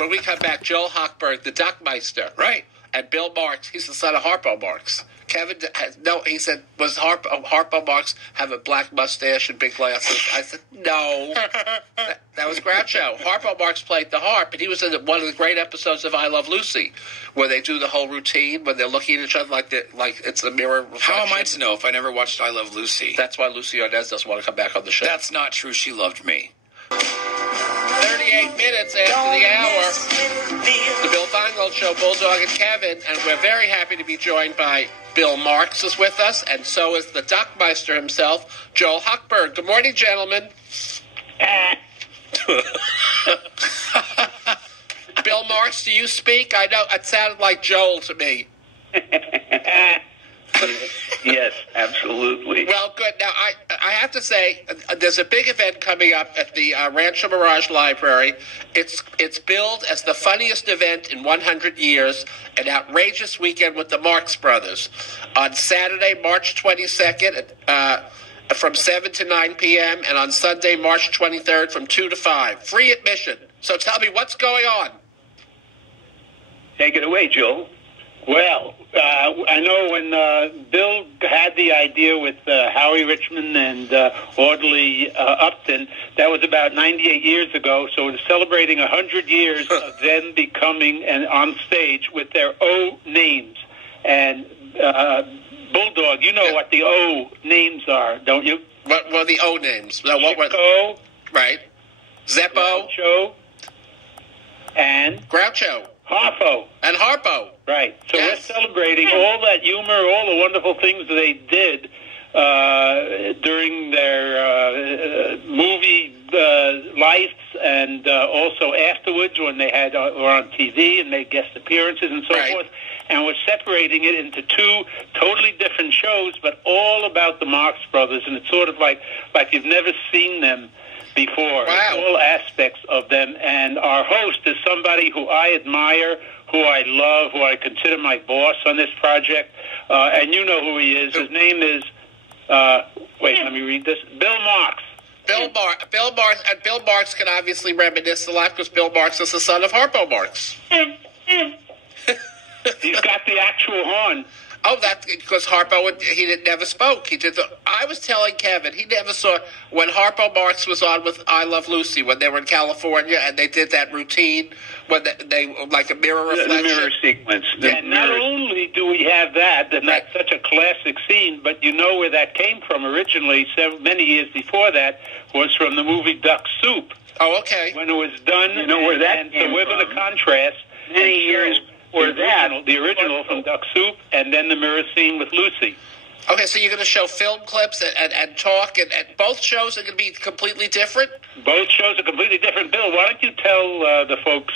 When we come back, Joel Hochberg, the Duckmeister. Right. And Bill Marx, he's the son of Harpo Marx. Kevin, no, he said, was Harpo Marx have a black mustache and big glasses? I said, no. That was Groucho. Harpo Marx played the harp, and he was in one of the great episodes of I Love Lucy, where they do the whole routine, when they're looking at each other like it's a mirror reflection. How am I to know if I never watched I Love Lucy? That's why Lucy Arnaz doesn't want to come back on the show. That's not true. She loved me. 38 minutes after the hour, the Bill Feingold Show, Bulldog and Kevin, and we're very happy to be joined by Bill Marx is with us, and so is the Duckmeister himself, Joel Hochberg. Good morning, gentlemen. Bill Marx, do you speak? I know it sounded like Joel to me. Yes, absolutely. Well, good. Now, I have to say, there's a big event coming up at the Rancho Mirage Library. It's billed as the funniest event in 100 years, an outrageous weekend with the Marx Brothers. On Saturday, March 22nd, from 7 to 9 p.m., and on Sunday, March 23rd, from 2 to 5. Free admission. So tell me, what's going on? Take it away, Joel. Well, I know when Bill had the idea with Howie Richmond and Audley Upton, that was about 98 years ago, so it's celebrating 100 years of them becoming and on stage with their O names. And Bulldog, you know what the O names are, don't you? What were the O names? No, what were right. Zeppo. Groucho. And Groucho. Harpo. And Harpo. Right. So yes. We're celebrating all that humor, all the wonderful things they did during their movie life, and also afterwards when they were on TV and made guest appearances and so forth. And we're separating it into two totally different shows, but all about the Marx Brothers, and it's sort of like you've never seen them before. Wow. All aspects of them. And our host is somebody who I admire, who I love, who I consider my boss on this project. And you know who he is. His name is, let me read this, Bill Marx. Bill Marx, and Bill Marx can obviously reminisce a lot because Bill Marx is the son of Harpo Marx. He's got the actual horn. Oh, that's because Harpo, never spoke. I was telling Kevin, he never saw, when Harpo Marx was on with I Love Lucy, when they were in California, and they did that routine, when they like a mirror reflection. The mirror sequence. And not only do we have that, and that's such a classic scene, but you know where that came from originally, many years before that, was from the movie Duck Soup. Oh, okay. When it was done. You know where that came so we're from. going to contrast Many years before that. The original from Duck Soup, and then the mirror scene with Lucy. Okay, so you're going to show film clips and talk, and both shows are going to be completely different? Both shows are completely different. Bill, why don't you tell the folks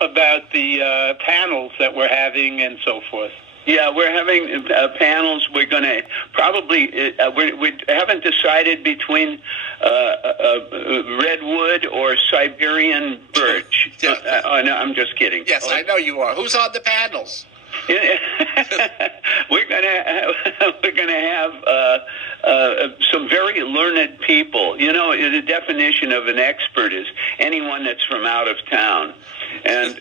about the panels that we're having and so forth? Yeah, we're having panels. We're going to probably, we haven't decided between redwood or Siberian birch. No, I'm just kidding. Yes, I know you are. Who's on the panels? We're gonna have some very learned people. You know, the definition of an expert is anyone that's from out of town. And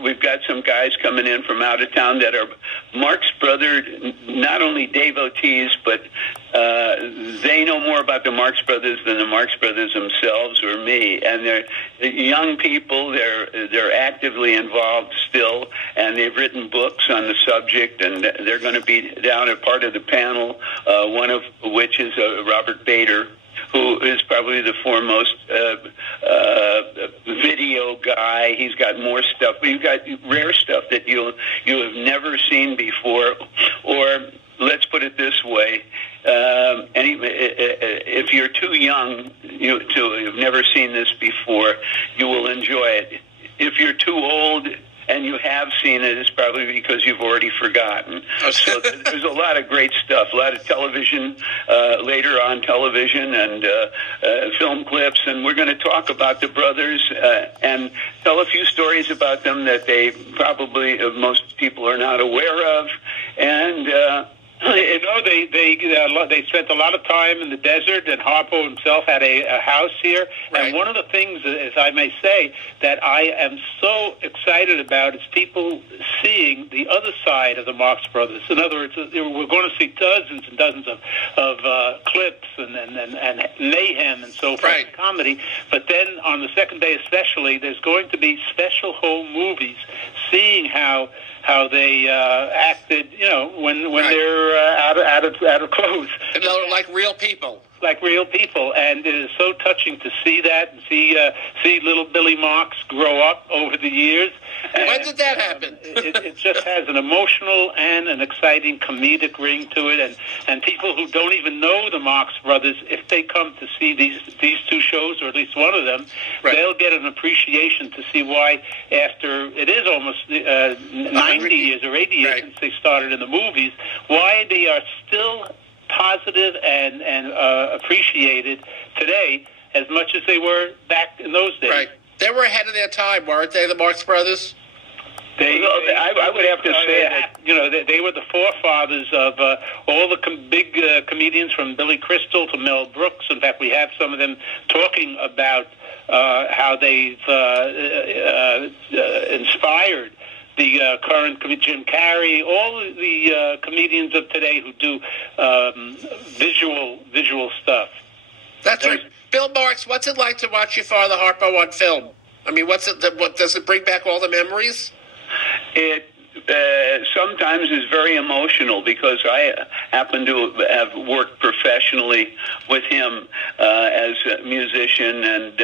we've got some guys coming in from out of town that are Marx Brothers, not only devotees, but they know more about the Marx Brothers than the Marx Brothers themselves or me. And they're young people. They're actively involved still, and they've written books on the subject. And they're going to be down at part of the panel, one of which is Robert Bader, who is probably the foremost video guy. He's got more stuff. We've got rare stuff that you have never seen before. Or let's put it this way: if you're too young to have never seen this before, you will enjoy it. If you're too old and you have seen it, it's probably because you've already forgotten. So there's a lot of great stuff, a lot of television, later on television and film clips, and we're going to talk about the brothers and tell a few stories about them that they probably most people are not aware of, and You know, they spent a lot of time in the desert, and Harpo himself had a house here. Right. And one of the things, as I may say, that I am so excited about is people seeing the other side of the Marx Brothers. In other words, we're going to see dozens and dozens of clips and mayhem and so forth, Right. comedy. But then on the second day especially, there's going to be special home movies, seeing how they acted, you know, when Right. they're out of clothes. And they're like real people. Like real people, and it is so touching to see that and see little Billy Marx grow up over the years. When did that happen? It just has an emotional and an exciting comedic ring to it, and people who don't even know the Marx Brothers, if they come to see these two shows, or at least one of them, Right. they'll get an appreciation to see why, after it is almost 90 years or 80 years Right. since they started in the movies, why they are still positive and appreciated today as much as they were back in those days. Right. They were ahead of their time, weren't they, the Marx Brothers? I would have to say that. You know, they were the forefathers of all the big comedians, from Billy Crystal to Mel Brooks. In fact, we have some of them talking about how they've inspired the current Jim Carrey, all the comedians of today who do visual stuff. That's right. Bill Marx, what's it like to watch your father Harpo on film? I mean, what does it bring back all the memories? It sometimes is very emotional, because I happen to have worked professionally with him as a musician, and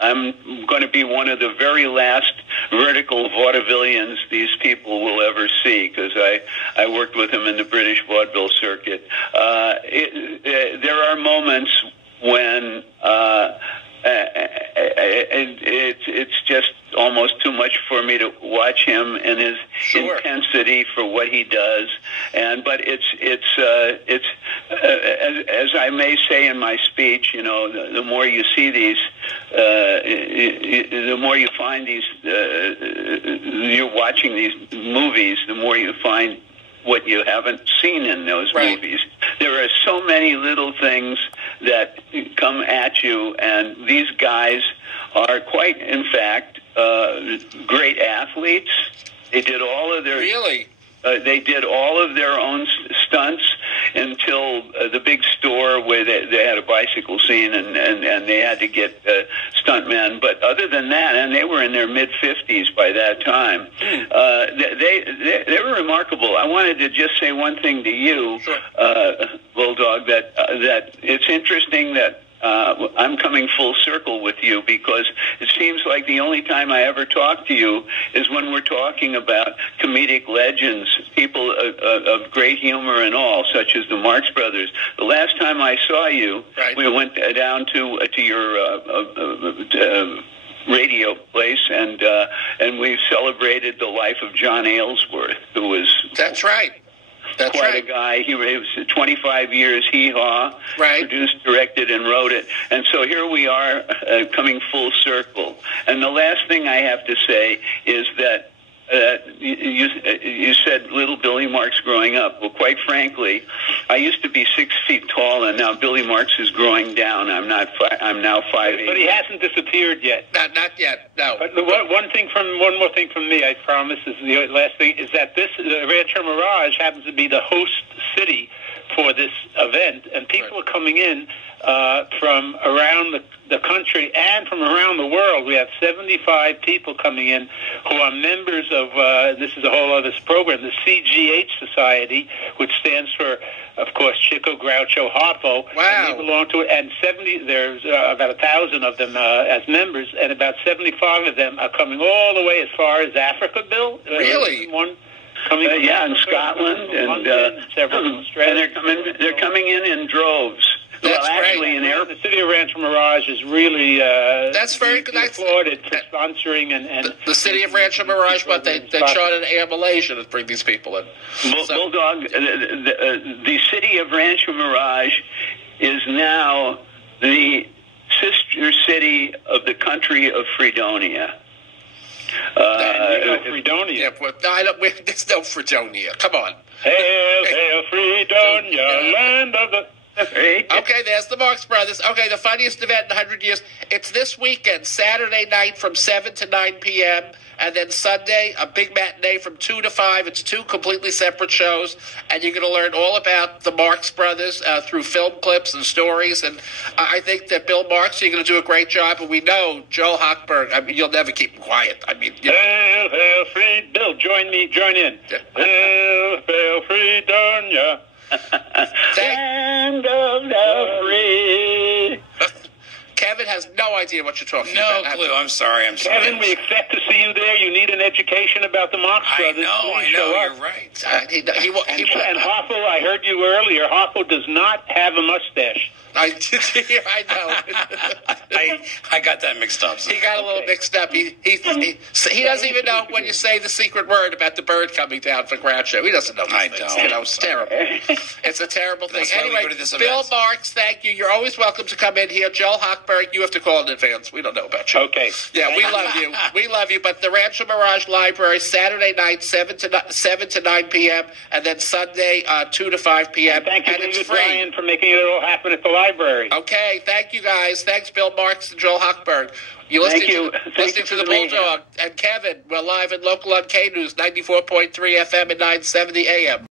I'm going to be one of the very last vertical vaudevillians these people will ever see, because I worked with him in the British vaudeville circuit. There are moments when it's just almost too much for me to watch him and his Sure. intensity for what he does. But it's as I may say in my speech, you know, the more you see these, the more you find these, you're watching these movies, the more you find what you haven't seen in those Right. movies. There are so many little things that come at you, and these guys are quite, in fact, great athletes. They did all of their Really? They did all of their own stunts until the big store where they had a bicycle scene, and they had to get stuntmen. But other than that, and they were in their mid-50s by that time, they were remarkable. I wanted to just say one thing to you, Sure. Bulldog, that it's interesting that I'm coming full circle with you, because it seems like the only time I ever talk to you is when we're talking about comedic legends, people of great humor and all, such as the Marx Brothers. The last time I saw you, Right. we went down to your radio place, and we celebrated the life of John Aylesworth, who was That's right. That's quite right. a guy. He was 25 years hee-haw, Right. produced, directed, and wrote it. And so here we are coming full circle. And the last thing I have to say is that you said little Billy Marx growing up. Well, quite frankly, I used to be 6 feet tall, and now Billy Marx is growing down. I'm now 5'8". But he hasn't disappeared yet. Not yet. No. But one more thing from me, I promise, is the last thing, is that this Rancho Mirage happens to be the host city for this event, and people Right. are coming in from around the country and from around the world. We have 75 people coming in who are members of, this is a whole other program, the CGH Society, which stands for, of course, Chico, Groucho, Harpo. Wow. And they belong to it, and there's about 1,000 of them as members, and about 75 of them are coming all the way as far as Africa, Bill. Really? One coming from Yeah, in Africa, Scotland, and London, several from Australia. and they're coming in droves. That's well, actually, great. in The city of Rancho Mirage is really That's very good. That's- applauded for sponsoring and The city of Rancho Mirage, but they charted Air Malaysia to bring these people in. So- Bulldog, the city of Rancho Mirage is now the sister city of the country of Fredonia. no Fredonia. Yeah, well, there's no Fredonia. Come on. Hail, hail, Fredonia, land of the... Okay, there's the Marx Brothers. Okay, the funniest event in 100 years. It's this weekend, Saturday night from 7 to 9 p.m., and then Sunday, a big matinee from 2 to 5. It's two completely separate shows, and you're going to learn all about the Marx Brothers through film clips and stories, and I think that Bill Marx, you're going to do a great job, and we know Joel Hochberg, I mean, you'll never keep him quiet. I mean, you know. Hail, hail, Bill, join in. Yeah. Hail, hail, Fredonia. Land of the free. Kevin has no idea what you're talking about. No clue. I'm sorry. Kevin, we expect to see you there. You need an education about the Marx Brothers. I know. You're right. And Hoffel, I heard you earlier. Hoffel does not have a mustache. I know. I got that mixed up. He got a little mixed up. He doesn't even know when you say the secret word about the bird coming down for Groucho. He doesn't know these things. don't. You know, it's terrible. It's a terrible thing. That's why we Anyway, go to this Bill event. Marx, thank you. You're always welcome to come in here. Joel Hochberg, you have to call in advance. We don't know about you. Okay. Yeah, we love you. We love you. But the Rancho Mirage Library, Saturday night, 7 to 9 p.m., and then Sunday, 2 to 5 p.m. Thank you, and it's David free. Bryan, for making it all happen at the library. Okay, thank you guys. Thanks, Bill Marx and Joel Hochberg. You're Thank listening you. to, Thank listening you to for the the mayhem. Bulldog. And Kevin, we're live and local on K News, 94.3 FM and 970 AM.